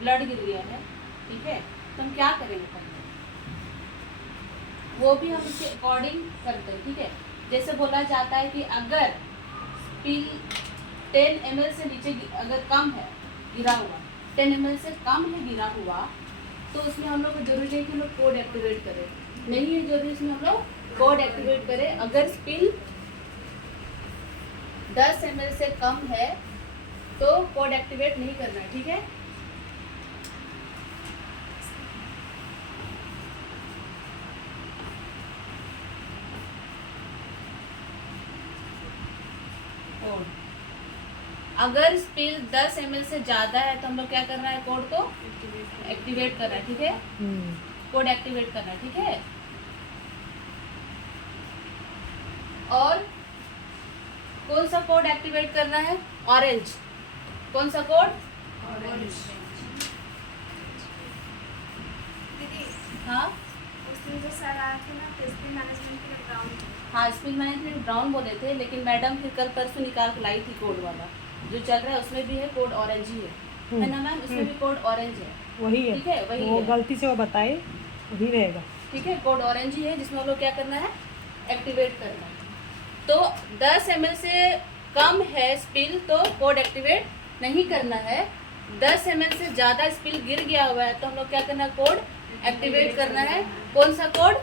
Blood गिर गया है, ठीक है, तो हम क्या करेंगे पहले, वो भी हम उसके अकॉर्डिंग करते हैं, ठीक है। जैसे बोला जाता है कि अगर स्पिल 10 ml से नीचे अगर कम है गिरा हुआ, 10 ml से कम है गिरा हुआ, तो उसमें हम लोग को जरूरी है कि हम लोग कोड एक्टिवेट करें, नहीं है जरूरी इसमें हम लोग कोड एक्टिवेट करें। अगर स्पिल 10 ml से कम है तो कोड एक्टिवेट नहीं करना है, ठीक है। अगर स्पिल 10 ml से ज़्यादा है तो हम लोग क्या करना है, कोड को एक्टिवेट करना है, ठीक है, कोड एक्टिवेट करना है, ठीक है। और कौन सा कोड एक्टिवेट करना है, ऑरेंज, कौन सा कोड, ऑरेंज। दीदी हाँ उस दिन जो सर आए थे ना तो स्पिल मैनेजमेंट के लिए ब्राउन हाँ, स्पिल मैनेजमेंट ब्राउन बोले थे, लेकिन मैडम फिर कल परसों निकाल के लाई थी कोड वाला जो चल रहा है, उसमें भी है कोड ऑरेंज ही है ना मैम, उसमें भी कोड ऑरेंज है, वही है, ठीक है, वही वो है, गलती से वो बताए वही रहेगा, ठीक है, कोड ऑरेंज ही है, जिसमें हम लोग क्या करना है, एक्टिवेट करना है। तो 10 ml से कम है स्पिल तो कोड एक्टिवेट नहीं करना है, 10 ml से ज़्यादा स्पिल गिर गया हुआ है तो हम लोग क्या करना है, कोड एक्टिवेट करना है, कौन सा कोड,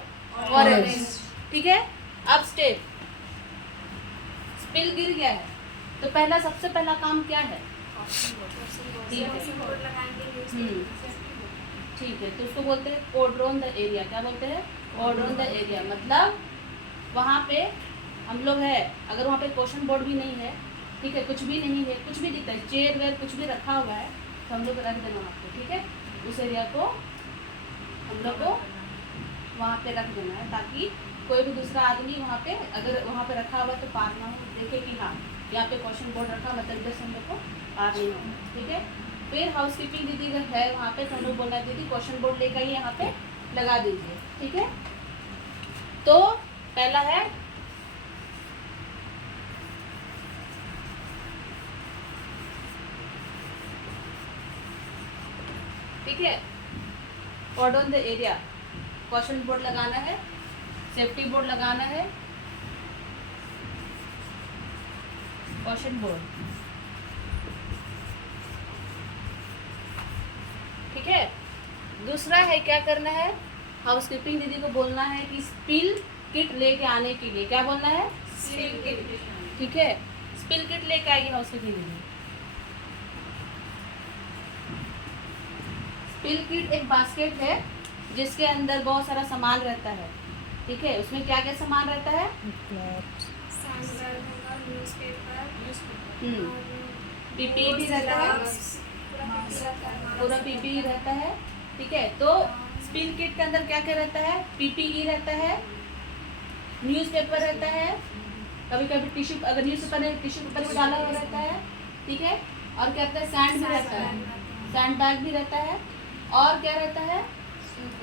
ऑरेंज, ठीक है। अब स्टेप, स्पिल गिर गया है तो पहला सबसे पहला काम क्या है, ठीक है, कोड लगाएंगे ठीक है, तो उसको बोलते हैं कोड्रोन द एरिया, क्या बोलते हैं, कोड्रोन द एरिया, मतलब वहाँ पे हम लोग है, अगर वहाँ पे क्वेश्चन बोर्ड भी नहीं है, ठीक है, कुछ भी नहीं है, कुछ भी दिखता है, चेयर वेयर कुछ भी रखा हुआ है तो हम लोग रख देना वहाँ पे, ठीक है, उस एरिया को हम लोग को वहाँ पे रख देना है, ताकि कोई भी दूसरा आदमी वहाँ पे अगर वहाँ पे रखा हुआ तो पार ना हो, देखे कि हाँ यहाँ पे क्वेश्चन बोर्ड रखा, मतलब इधर से हम लोग को पार नहीं होगा, ठीक है। फिर हाउस कीपिंग दीदी अगर है वहाँ पे तो हम लोग बोलना, दीदी क्वेश्चन बोर्ड लेकर आइए यहाँ पे लगा दीजिए, ठीक है। तो पहला है ठीक है, कॉर्डन द एरिया, क्वेश्चन बोर्ड लगाना है, सेफ्टी बोर्ड लगाना है, क्वेश्चन बोर्ड, ठीक है। दूसरा है क्या करना है, हाउस कीपिंग दीदी को बोलना है कि स्पिल किट लेके आने के लिए, क्या बोलना है, स्पिल किट, ठीक है, स्पिल किट लेके आएगी हाउस कीपिंग दीदी। स्पिल किट एक बास्केट है जिसके अंदर बहुत सारा सामान रहता है, ठीक है, उसमें क्या क्या सामान रहता है, सैनिटाइजर होगा, न्यूज़पेपर, पीपी भी रहता है, पूरा पीपी रहता है, ठीक है। तो स्पिल किट के अंदर क्या क्या रहता है, पीपीई रहता है, न्यूज़पेपर रहता है, कभी कभी टिश्यू, अगर न्यूज़पेपर है टिश्यू पेपर भी डाला हुआ रहता है, ठीक है, और क्या रहता है, सैंड भी रहता है, सैंड बैग भी रहता है, और क्या रहता है,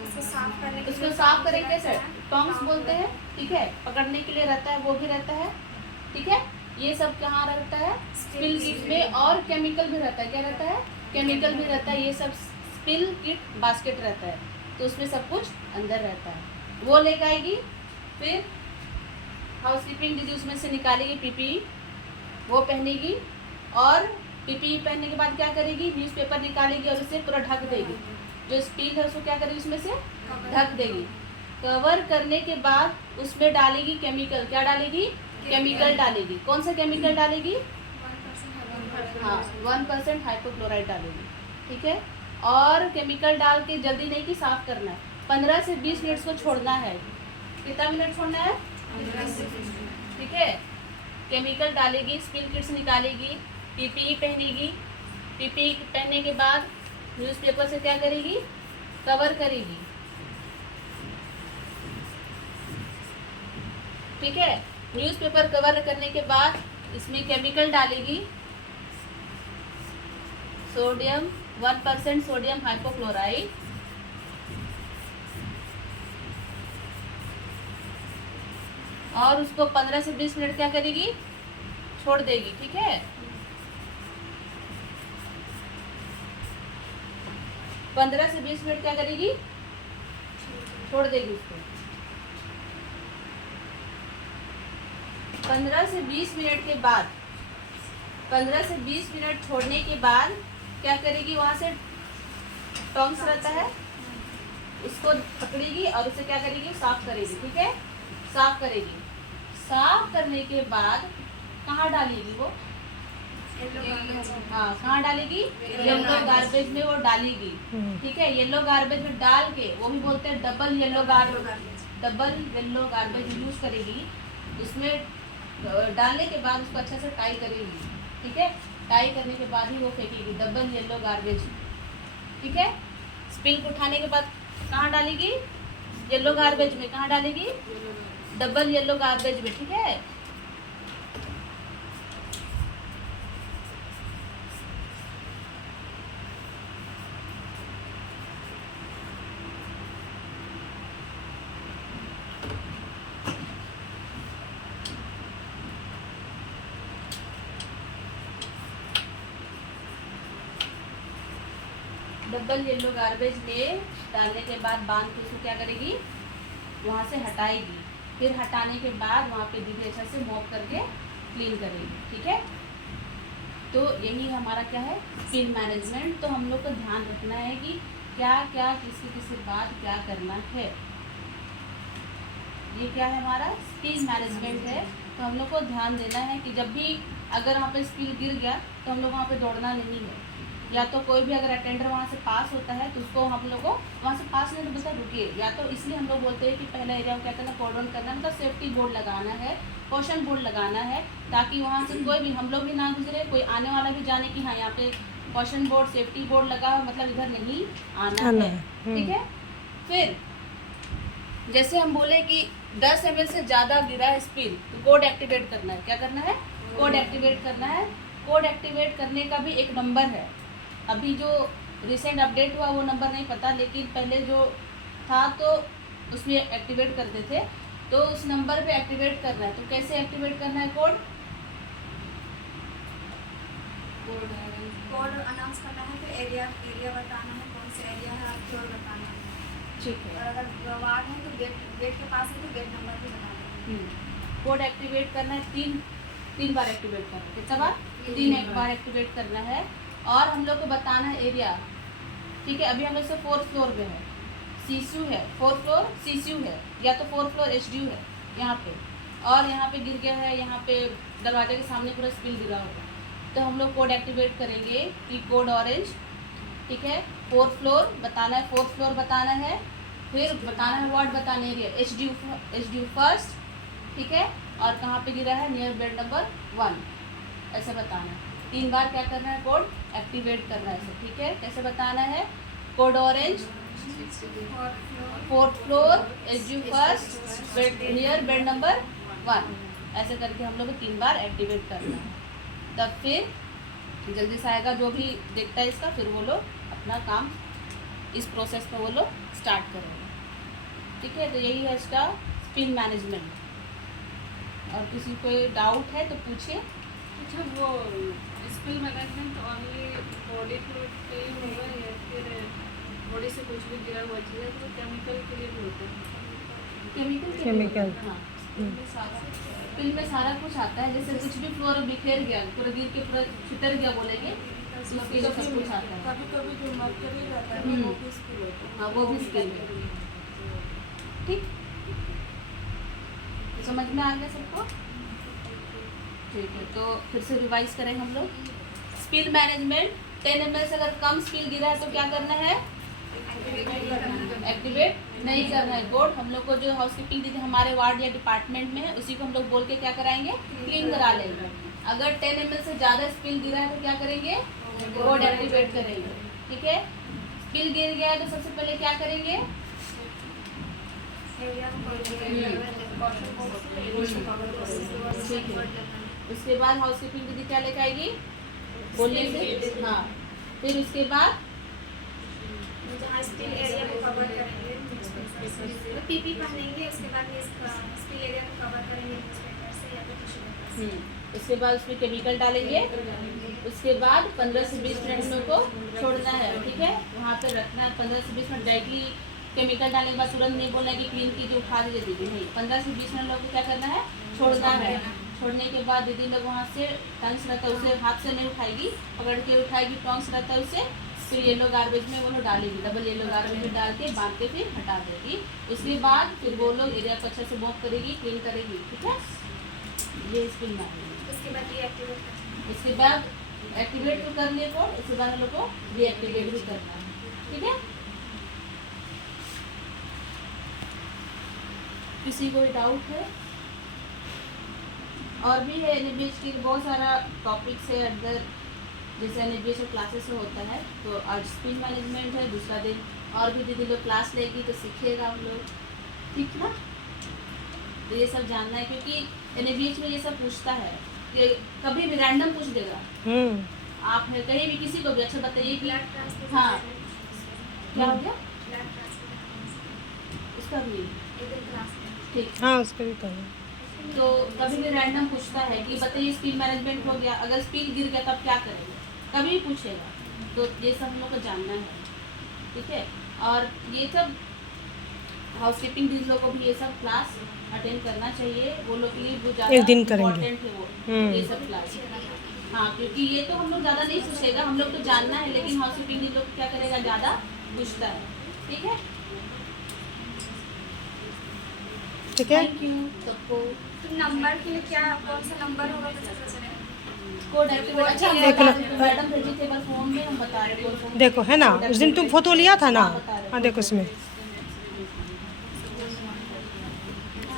उसको साफ करने के उसको लिए साफ करेंगे रहता कैसे, है, टॉन्ग्स बोलते हैं, ठीक है, पकड़ने के लिए रहता है, वो भी रहता है, ठीक है। ये सब कहाँ रहता है, स्पिल किट में, और केमिकल भी रहता है, क्या रहता है, केमिकल भी रहता है, ये सब स्पिल किट बास्केट रहता है, तो उसमें सब कुछ अंदर रहता है, वो लेकर आएगी। फिर हाउस कीपिंग दीदी उसमें से निकालेगी पीपीई, वो पहनेगी, और पीपीई पहनने के बाद क्या करेगी, न्यूज़पेपर निकालेगी और उसे पूरा ढक देगी, जो स्पिल है उसको क्या करेगी, उसमें से ढक देगी, कवर करने के बाद उसमें डालेगी केमिकल, क्या डालेगी, केमिकल डालेगी, कौन सा केमिकल डालेगी, 1% हाँ 1% हाइपोक्लोराइड डालेगी, ठीक है। और केमिकल डाल के जल्दी नहीं कि साफ करना है, 15 से 20 मिनट को छोड़ना है, कितना मिनट छोड़ना है, ठीक है। केमिकल डालेगी, स्पिल किट्स निकालेगी, पीपीई पहनेगी, पीपीई पहनने के बाद न्यूज़पेपर से क्या करेगी, कवर करेगी, ठीक है। न्यूज़पेपर कवर करने के बाद इसमें केमिकल डालेगी, सोडियम 1% सोडियम हाइपोक्लोराइड, और उसको 15 से 20 मिनट क्या करेगी, छोड़ देगी, ठीक है। 15 से 20 मिनट क्या करेगी, छोड़ देगी उसको। 15 से 20 मिनट के बाद, 15 से 20 मिनट छोड़ने के बाद क्या करेगी, वहाँ से टॉन्ग्स रहता है उसको पकड़ेगी और उसे क्या करेगी, साफ करेगी। ठीक है, साफ करेगी। साफ करने के बाद कहाँ डालेगी वो, हाँ कहाँ डालेगी, येलो गार्बेज में वो डालेगी। ठीक है, येलो गार्बेज में डाल के, वो भी बोलते हैं डबल येलो गार्बेज यूज करेगी। उसमें डालने के बाद उसको अच्छा से टाई करेगी। ठीक है, टाई करने के बाद ही वो फेंकेगी, डबल येलो गार्बेज। ठीक है, स्पिल उठाने के बाद कहाँ डालेगी, येलो गार्बेज में। कहाँ डालेगी, डबल येलो गार्बेज में। ठीक है, डबल येलो गार्बेज में डालने के बाद बांध के उसको क्या करेगी, वहाँ से हटाएगी। फिर हटाने के बाद वहाँ पे दीदी अच्छा से मॉप करके क्लीन करेगी। ठीक है, तो यही हमारा क्या है, स्पिल मैनेजमेंट। तो हम लोग को ध्यान रखना है कि क्या क्या किसी बात क्या करना है। ये क्या है, हमारा स्पिल मैनेजमेंट है। तो हम लोग को ध्यान देना है कि जब भी अगर वहाँ पे स्पिल गिर गया तो हम लोग वहाँ पे दौड़ना नहीं है। या तो कोई भी अगर अटेंडर वहाँ से पास होता है तो उसको हम लोग को वहाँ से पास नहीं तो बस रुकिए। या तो इसलिए हम लोग बोलते हैं कि पहला एरिया में क्या करना, कॉर्डन करना है, मतलब सेफ्टी बोर्ड लगाना है, कॉशन बोर्ड लगाना है, ताकि वहाँ से कोई भी, हम लोग भी ना गुजरे, कोई आने वाला भी जाने की हाँ यहाँ पे कॉशन बोर्ड, सेफ्टी बोर्ड लगा है, मतलब इधर नहीं आना है। ठीक है, फिर जैसे हम बोले कि 10 ml से ज़्यादा गिरा है स्पिल तो कोड एक्टिवेट करना है। क्या करना है, कोड एक्टिवेट करना है। कोड एक्टिवेट करने का भी एक नंबर है। अभी जो रिसेंट अपडेट हुआ वो नंबर नहीं पता, लेकिन पहले जो था तो उसमें एक्टिवेट करते थे, तो उस नंबर पे एक्टिवेट करना है। तो कैसे एक्टिवेट करना है कोड अनाउंस करना है, फिर एरिया बताना है, कौन सा एरिया है आपको और बताना है। ठीक है, और अगर वार्ड है तो गेट के पास है तो गेट नंबर भी बताना है। कोड एक्टिवेट करना है, तीन बार एक्टिवेट करना है। कितना बार, 3 बार एक्टिवेट करना है। और हम लोग को बताना है एरिया। ठीक है, अभी हम लोग से 4th फ्लोर में है, सीसीयू है, 4th फ्लोर सीसीयू है, या तो 4th फ्लोर एचडीयू है यहाँ पे, और यहाँ पे गिर गया है, यहाँ पे दरवाजे के सामने पूरा स्पिल गिरा होगा। तो हम लोग कोड एक्टिवेट करेंगे कि कोड ऑरेंज। ठीक है, 4th फ्लोर बताना है, 4th फ्लोर बताना है, फिर बताना है वार्ड बताना है, एरिया एचडीयू फर्स्ट। ठीक है, और कहाँ पे गिरा है, नियर बेड नंबर 1, ऐसे बताना है। 3 बार क्या करना है, कोड एक्टिवेट करना है ऐसे। ठीक है, कैसे बताना है, code orange 4th floor HDU first near bed number 1, ऐसे करके हम लोग को 3 बार एक्टिवेट करना है। तब फिर जल्दी से आएगा जो भी देखता है इसका, फिर वो लोग अपना काम इस प्रोसेस में वो लोग स्टार्ट करेंगे। ठीक है, तो यही है इसका स्पिल मैनेजमेंट। और किसी को डाउट है तो पूछिए। अच्छा, वो spill management only body fluid पे ही होगा या फिर बॉडी से कुछ भी गिरा हुआ चीज़ है तो केमिकल के लिए भी होता है? केमिकल हाँ, स्पिल में सारा कुछ आता है। जैसे कुछ भी फ्लोर बिखेर गया, पूरा गिर के पूरा छितर गया बोलेंगे, उसके लिए सब कुछ आता है। कभी जो मर्करी रहता है वो भी स्पिल होता है। हाँ, वो भी स्पिल है। ठीक, समझ में आ गया सबको? ठीक है, तो फिर से रिवाइज करें हम लोग। स्पिल मैनेजमेंट, 10 ml से अगर कम स्पिल गिरा है तो क्या करना है, एक्टिवेट नहीं करना है। कोड हम लोग को जो हाउसकीपिंग दीदी हमारे वार्ड या डिपार्टमेंट में है उसी को हम लोग बोल के क्या कराएंगे, क्लीन करा लेंगे। अगर 10 ml से ज़्यादा स्पिल गिरा है तो क्या करेंगे, कोड एक्टिवेट करेंगे। ठीक है, स्पिल गिर गया है तो सबसे पहले क्या करेंगे, ठीक है, उसके बाद हाउसकीपिंग दीदी क्या लेके आएगी, बोलने से हाँ, फिर उसके बाद जहाँ स्पिल एरिया को कवर करेंगे पीपी पहनेंगे, उसके बाद स्पिल एरिया को कवर करेंगे न्यूज़पेपर से या फिर टिश्यू पेपर से। उसके बाद उसमें केमिकल डालेंगे। उसके बाद 15 से 20 मिनट हम लोग को छोड़ना है। ठीक है। है, वहाँ पे रखना 15 से 20 मिनट। डायरेक्टली केमिकल डालने के बाद तुरंत नहीं बोलना है कि क्लीन कीजिए उठा दीजिए दीदी, नहीं, 15 से 20 मिनट लोग को क्या करना है, छोड़ना है। छोड़ने के बाद दीदी लोग वहाँ से टंग्स रहता है उसे हाथ से नहीं उठाएगी, पकड़ के उठाएगी, टंग्स रहता है उसे, फिर येलो गार्बेज में वो लोग डालेगी, डबल येलो गार्बेज में डाल के बांध के फिर हटा देगी। उसके बाद फिर वो लोग एरिया को अच्छे से मॉप करेगी, क्लीन करेगी, ठीक है। ये स्पिल मारेगी। उसके बाद डीएक्टिवेट करना इसके बाद एक्टिवेट तो कर लिए कोड, इसके बाद हम लोग को डीएक्टिवेट भी करना है, ठीक है। किसी को डाउट है? और भी है एनएबीएच की बहुत सारा टॉपिक्स है अंदर, जैसे एनएबीएच क्लासेस में होता है। तो आज स्पिल मैनेजमेंट है, दूसरा दिन और भी दीदी लोग क्लास लेगी तो सीखिएगा हम लोग, ठीक ना। तो ये सब जानना है क्योंकि एनएबीएच में ये सब पूछता है, ये कभी भी रैंडम पूछ देगा। आप है कहीं भी किसी को भी अच्छा बताइए कि ब्लड ट्रांसफ्यूजन हाँ क्या हो गया ब्लड ट्रांसफ्यूजन उसका भी, एक दिन क्लास में ठीक। हाँ उसका भी करना। तो कभी भी रैंडम पूछता है कि बताइए स्पीड मैनेजमेंट हो गया, अगर स्पीड गिर गया तब क्या करेंगे, कभी भी पूछेगा। तो ये सब हम लोग को जानना है, ठीक है। और ये सब हाउसकीपिंग दिन लोग को भी ये सब क्लास अटेंड करना चाहिए, वो लोग के लिए वो ज़्यादा एक दिन करेंगे। इम्पोर्टेंट है वो ये सब क्लास। हाँ क्योंकि ये तो हम लोग ज़्यादा नहीं पूछेगा, हम लोग तो जानना है, लेकिन हाउसकीपिंग दिन लोग क्या करेगा, ज़्यादा पूछता है, ठीक है। ठीक है। थैंक यू सबको। तो नंबर के लिए क्या कौन सा नंबर होगा पता चलेगा कोड एक्टिवेट, अच्छा हम देख बता लो। रहे हैं, मैडम भेजी थे कल फोन में, हम बता रहे हैं कौन सा। देखो है ना, उस दिन तुम फोटो लिया था ना, हाँ, बता रहे हैं। हाँ देखो उसमें